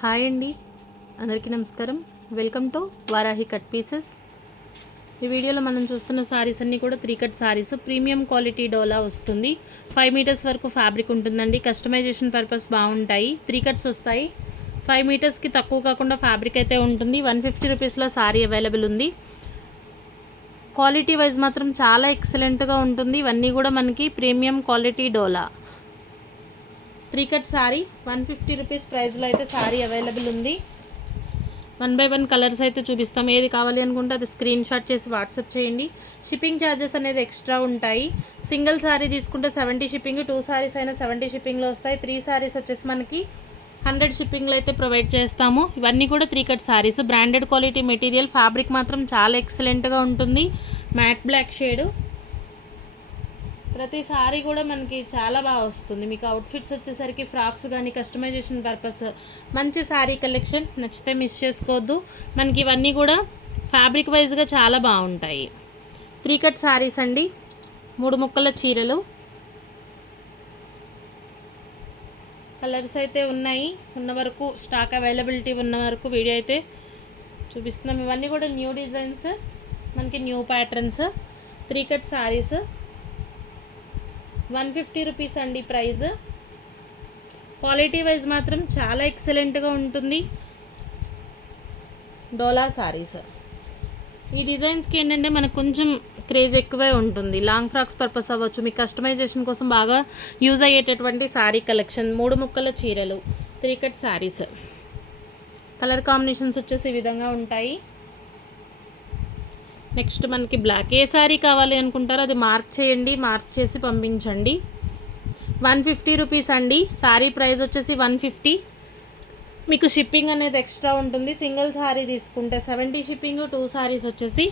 Hi అండి, అందరికీ నమస్కారం. Welcome to Varahi cut pieces. ఈ వీడియోలో మనం చూస్తున్న సారీస్ అన్నీ కూడా 3 కట్ సారీస్. ప్రీమియం క్వాలిటీ డోలా వస్తుంది. 5 మీటర్స్ వరకు ఫ్యాబ్రిక్ ఉంటుందండి. కస్టమైజేషన్ పర్పస్ బాగుంటాయి. 3 కట్స్ వస్తాయి. 5 మీటర్స్కి తక్కువ కాకుండా ఫ్యాబ్రిక్ అయితే ఉంటుంది. 150 రూపీస్లో సారీ అవైలబుల్ ఉంది. క్వాలిటీ వైజ్ మాత్రం చాలా ఎక్సలెంట్గా ఉంటుంది. ఇవన్నీ కూడా మనకి ప్రీమియం క్వాలిటీ డోలా 3 కట్ సారీ 150 రూపీస్ ప్రైస్లో అయితే సారీ అవైలబుల్ ఉంది. 1 బై 1 కలర్స్ అయితే చూపిస్తాం. ఏది కావాలి అనుకుంటే అది స్క్రీన్ షాట్ చేసి వాట్సాప్ చేయండి. షిప్పింగ్ ఛార్జెస్ అనేది ఎక్స్ట్రా ఉంటాయి. సింగిల్ సారీ తీసుకుంటే 70 షిప్పింగ్, 2 సారీస్ అయినా 70 షిప్పింగ్లో వస్తాయి. 3 సారీస్ వచ్చేసి మనకి 100 షిప్పింగ్లో అయితే ప్రొవైడ్ చేస్తాము. ఇవన్నీ కూడా 3 cut saris. Branded quality material. Fabric మాత్రం చాలా ఎక్సలెంట్గా ఉంటుంది. Matte black shade. ప్రతి సారీ కూడా మనకి చాలా బాగా వస్తుంది. మీకు అవుట్ఫిట్స్ వచ్చేసరికి ఫ్రాక్స్ కానీ కస్టమైజేషన్ పర్పస్ మంచి సారీ కలెక్షన్. నచ్చితే మిస్ చేసుకోవద్దు. మనకి ఇవన్నీ కూడా ఫ్యాబ్రిక్ వైజ్గా చాలా బాగుంటాయి. 3 కట్ సారీస్ అండి. 3 ముక్కల చీరలు. కలర్స్ అయితే ఉన్నాయి. ఉన్న వరకు స్టాక్ అవైలబిలిటీ ఉన్న వరకు వీడియో అయితే చూపిస్తున్నాం. ఇవన్నీ కూడా న్యూ డిజైన్స్, మనకి new patterns. 3 cut saris 150 rupees అండి ప్రైస్. క్వాలిటీ వైజ్ మాత్రం చాలా ఎక్సలెంట్గా ఉంటుంది డోలా సారీస్. ఈ డిజైన్స్కి ఏంటంటే మనకు కొంచెం క్రేజ్ ఎక్కువే ఉంటుంది. లాంగ్ ఫ్రాక్స్ పర్పస్ అవ్వచ్చు, మీకు కస్టమైజేషన్ కోసం బాగా యూజ్ అయ్యేటటువంటి సారీ కలెక్షన్. 3 ముక్కల చీరలు 3 కట్ సారీస్. కలర్ కాంబినేషన్స్ వచ్చేసి ఈ విధంగా ఉంటాయి. నెక్స్ట్ మనకి బ్లాక్. ఏ సారీ కావాలి అనుకుంటారో అది మార్క్ చేయండి, మార్క్ చేసి పంపించండి. 150 రూపీస్ అండి. సారీ ప్రైస్ వచ్చేసి 150. మీకు షిప్పింగ్ అనేది ఎక్స్ట్రా ఉంటుంది. సింగిల్ సారీ తీసుకుంటే 70 షిప్పింగ్, 2 సారీస్ వచ్చేసి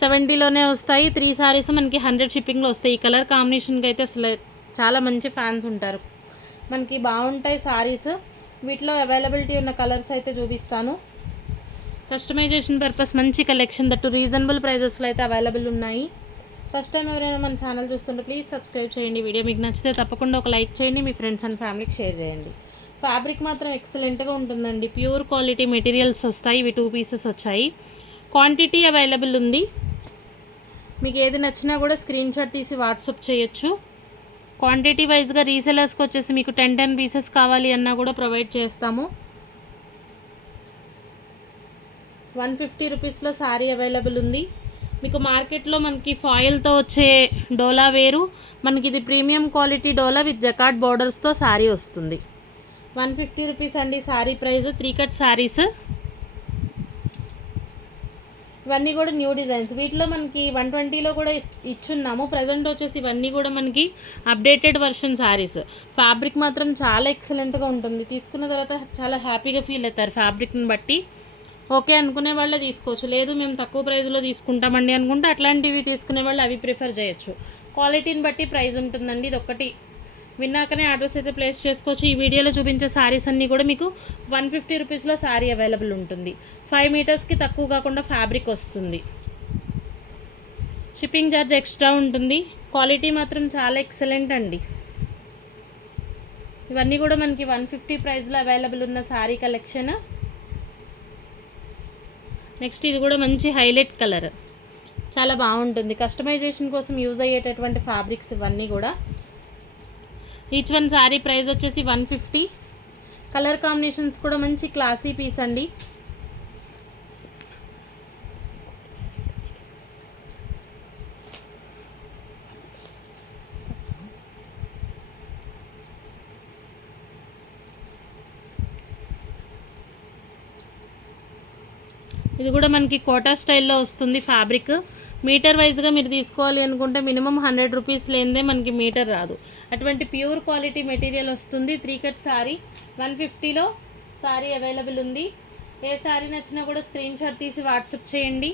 70లోనే వస్తాయి. 3 సారీస్ మనకి 100 షిప్పింగ్లో వస్తాయి. ఈ కలర్ కాంబినేషన్కి అయితే అసలు చాలా మంచి ఫ్యాన్స్ ఉంటారు. మనకి బాగుంటాయి సారీస్. వీటిలో అవైలబిలిటీ ఉన్న కలర్స్ అయితే చూపిస్తాను. కస్టమైజేషన్ పర్పస్ మంచి కలెక్షన్, దట్టు రీజనబుల్ ప్రైజెస్లో అయితే అవైలబుల్ ఉన్నాయి. ఫస్ట్ టైం ఎవరైనా మన ఛానల్ చూస్తుంటే ప్లీజ్ సబ్స్క్రైబ్ చేయండి. వీడియో మీకు నచ్చితే తప్పకుండా ఒక లైక్ చేయండి. మీ ఫ్రెండ్స్ అండ్ ఫ్యామిలీకి షేర్ చేయండి. ఫ్యాబ్రిక్ మాత్రం ఎక్సలెంట్గా ఉంటుందండి. ప్యూర్ క్వాలిటీ మెటీరియల్స్ వస్తాయి. ఇవి 2 పీసెస్ వచ్చాయి. క్వాంటిటీ అవైలబుల్ ఉంది. మీకు ఏది నచ్చినా కూడా స్క్రీన్ షాట్ తీసి వాట్సాప్ చేయొచ్చు. క్వాంటిటీ వైజ్గా రీసెలర్స్కి వచ్చేసి మీకు 10 పీసెస్ కావాలి అన్నా కూడా ప్రొవైడ్ చేస్తాము. 150 రూపీస్లో సారీ అవైలబుల్ ఉంది. మీకు మార్కెట్లో మనకి ఫాయిల్తో వచ్చే డోలా వేరు, మనకి ఇది ప్రీమియం క్వాలిటీ డోలా విత్ జకాట్ బోర్డర్స్తో సారీ వస్తుంది. 150 రూపీస్ అండి సారీ ప్రైస్. 3 కట్ సారీస్. ఇవన్నీ కూడా న్యూ డిజైన్స్. వీటిలో మనకి 120లో కూడా ఇచ్చున్నాము. ప్రజెంట్ వచ్చేసి ఇవన్నీ కూడా మనకి అప్డేటెడ్ వర్షన్ సారీస్. ఫ్యాబ్రిక్ మాత్రం చాలా ఎక్సలెంట్గా ఉంటుంది. తీసుకున్న తర్వాత చాలా హ్యాపీగా ఫీల్ అవుతారు ఫ్యాబ్రిక్ని బట్టి. ఓకే అనుకునే వాళ్ళే తీసుకోవచ్చు. లేదు మేము తక్కువ ప్రైస్లో తీసుకుంటామండి అనుకుంటే అట్లాంటివి తీసుకునే వాళ్ళు అవి ప్రిఫర్ చేయొచ్చు. క్వాలిటీని బట్టి ప్రైస్ ఉంటుందండి. ఇది ఒకటి విన్నాకనే ఆర్డర్స్ అయితే ప్లేస్ చేసుకోవచ్చు. ఈ వీడియోలో చూపించే సారీస్ అన్నీ కూడా మీకు 150 రూపీస్లో సారీ అవైలబుల్ ఉంటుంది. 5 మీటర్స్కి తక్కువ కాకుండా ఫ్యాబ్రిక్ వస్తుంది. షిప్పింగ్ ఛార్జ్ ఎక్స్ట్రా ఉంటుంది. క్వాలిటీ మాత్రం చాలా ఎక్సలెంట్ అండి. ఇవన్నీ కూడా మనకి 150 ప్రైస్లో అవైలబుల్ ఉన్న సారీ కలెక్షన్. నెక్స్ట్ ఇది కూడా మంచి హైలైట్ కలర్, చాలా బాగుంటుంది. కస్టమైజేషన్ కోసం యూజ్ అయ్యేటటువంటి ఫ్యాబ్రిక్స్ ఇవన్నీ కూడా. ఈచ్ వన్ సారీ ప్రైస్ వచ్చేసి 150. కలర్ కాంబినేషన్స్ కూడా మంచి క్లాసీ పీస్ అండి. ఇది కూడా మనకి కోటా స్టైల్లో వస్తుంది ఫ్యాబ్రిక్. మీటర్ వైజ్గా మీరు తీసుకోవాలి అనుకుంటే మినిమం 100 రూపీస్ లేనిదే మనకి మీటర్ రాదు. అటువంటి ప్యూర్ క్వాలిటీ మెటీరియల్ వస్తుంది. 3 కట్ సారీ 150లో సారీ అవైలబుల్ ఉంది. ఏ సారీ నచ్చినా కూడా స్క్రీన్ షాట్ తీసి వాట్సాప్ చేయండి.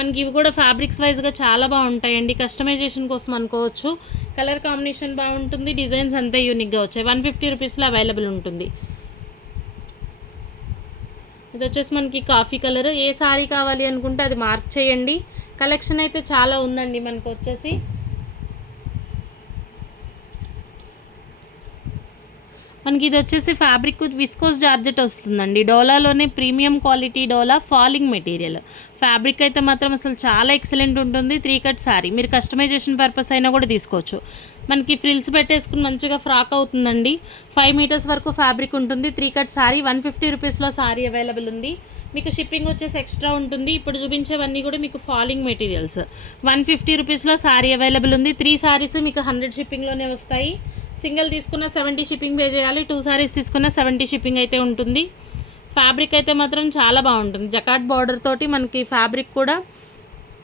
మనకి ఇవి కూడా ఫ్యాబ్రిక్స్ వైజ్గా చాలా బాగుంటాయండి. కస్టమైజేషన్ కోసం అనుకోవచ్చు. కలర్ కాంబినేషన్ బాగుంటుంది. డిజైన్స్ అంతే యూనిక్గా వచ్చాయి. 150 రూపీస్లో అవైలబుల్ ఉంటుంది. ఇది వచ్చేసి మనకి కాఫీ కలర్. ఏ సారీ కావాలి అనుకుంటే అది మార్క్ చేయండి. కలెక్షన్ అయితే చాలా ఉందండి మనకు వచ్చేసి. మనకి ఇది వచ్చేసి ఫ్యాబ్రిక్ విస్కోస్ జార్జెట్ వస్తుందండి. డోలాలోనే ప్రీమియం క్వాలిటీ డోలా ఫాలింగ్ మెటీరియల్. ఫ్యాబ్రిక్ అయితే మాత్రం అసలు చాలా ఎక్సలెంట్ ఉంటుంది. 3 కట్ శారీ, మీరు కస్టమైజేషన్ పర్పస్ అయినా కూడా తీసుకోవచ్చు. మనకి ఫ్రిల్స్ పెట్టేసుకుని మంచిగా ఫ్రాక్ అవుతుందండి. 5 మీటర్స్ వరకు ఫ్యాబ్రిక్ ఉంటుంది. 3 కట్ శారీ 150 రూపీస్లో శారీ అవైలబుల్ ఉంది. మీకు షిప్పింగ్ వచ్చేసి ఎక్స్ట్రా ఉంటుంది. ఇప్పుడు చూపించేవన్నీ కూడా మీకు ఫాలింగ్ మెటీరియల్స్. 150 రూపీస్లో శారీ అవైలబుల్ ఉంది. 3 శారీస్ మీకు 100 షిప్పింగ్లోనే వస్తాయి. సింగిల్ తీసుకున్న 70 షిప్పింగ్ పే చేయాలి. 2 శారీస్ తీసుకున్న 70 షిప్పింగ్ అయితే ఉంటుంది. ఫ్యాబ్రిక్ అయితే మాత్రం చాలా బాగుంటుంది. జకాట్ బార్డర్ తోటి మనకి ఫ్యాబ్రిక్ కూడా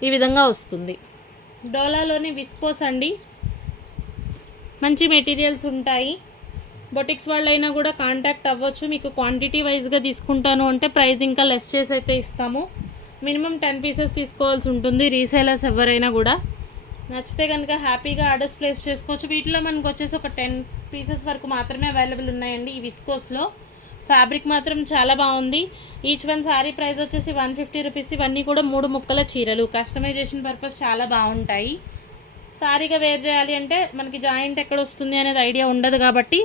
ఈ విధంగా వస్తుంది. డోలాలోని విస్కోస్ అండి, మంచి మెటీరియల్స్ ఉంటాయి. బొటిక్స్ వాళ్ళైనా కూడా కాంటాక్ట్ అవ్వచ్చు. మీకు క్వాంటిటీ వైజ్గా తీసుకుంటాను అంటే ప్రైస్ ఇంకా లెస్ చేసి అయితే ఇస్తాము. మినిమం 10 పీసెస్ తీసుకోవాల్సి ఉంటుంది. రీసేలర్స్ ఎవరైనా కూడా నచ్చితే కనుక హ్యాపీగా ఆర్డర్స్ ప్లేస్ చేసుకోవచ్చు. వీటిలో మనకు వచ్చేసి ఒక 10 పీసెస్ వరకు మాత్రమే అవైలబుల్ ఉన్నాయండి ఈ విస్కోస్లో. ఫ్యాబ్రిక్ మాత్రం చాలా బాగుంది. ఈచ్ వన్ శారీ ప్రైస్ వచ్చేసి 150 రూపీస్. ఇవన్నీ కూడా 3 ముక్కల చీరలు. కస్టమైజేషన్ పర్పస్ చాలా బాగుంటాయి. శారీగా వేర్ చేయాలి అంటే మనకి జాయింట్ ఎక్కడ వస్తుంది అనేది ఐడియా ఉండదు కాబట్టి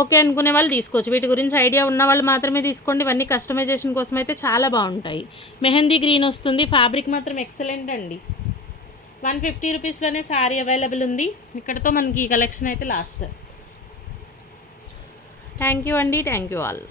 ఓకే అనుకునే వాళ్ళు తీసుకోవచ్చు. వీటి గురించి ఐడియా ఉన్న వాళ్ళు మాత్రమే తీసుకోండి. ఇవన్నీ కస్టమైజేషన్ కోసం అయితే చాలా బాగుంటాయి. మెహందీ గ్రీన్ వస్తుంది. ఫ్యాబ్రిక్ మాత్రం ఎక్సలెంట్ అండి. 150 రూపీస్లోనే శారీ అవైలబుల్ ఉంది. ఇక్కడతో మనకి ఈ కలెక్షన్ అయితే లాస్ట్. థ్యాంక్ యూ అండి. Thank you all.